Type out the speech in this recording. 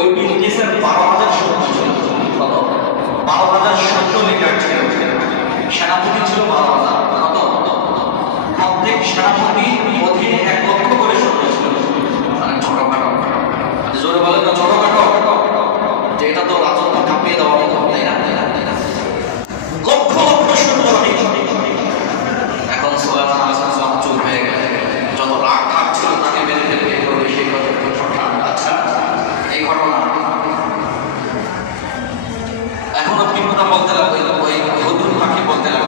ওই বিলকিসের 12,000 সৈন্য ছিল। কত? 12,000 সৈন্য লিডার ছিল। সেনাপতি ছিল 12,000। কত? প্রত্যেক সেনাপতির অধীনে 1 লক্ষ করে সৈন্য ছিল। মানে ছোটখাটো, জোরে বলেন না ছোটখাটো, যে এটা তো রাজত্ব কাঁপিয়ে দেওয়ার মতো, তাই না? লক্ষ লক্ষ সৈন্য। এখন সুলাইমান আলাইহিস সালাম চুপ হয়ে গেলেন। যত রাগ ছিল তাকে মেরে ফেলবে, সেই কথা। আচ্ছা, এই ঘটনা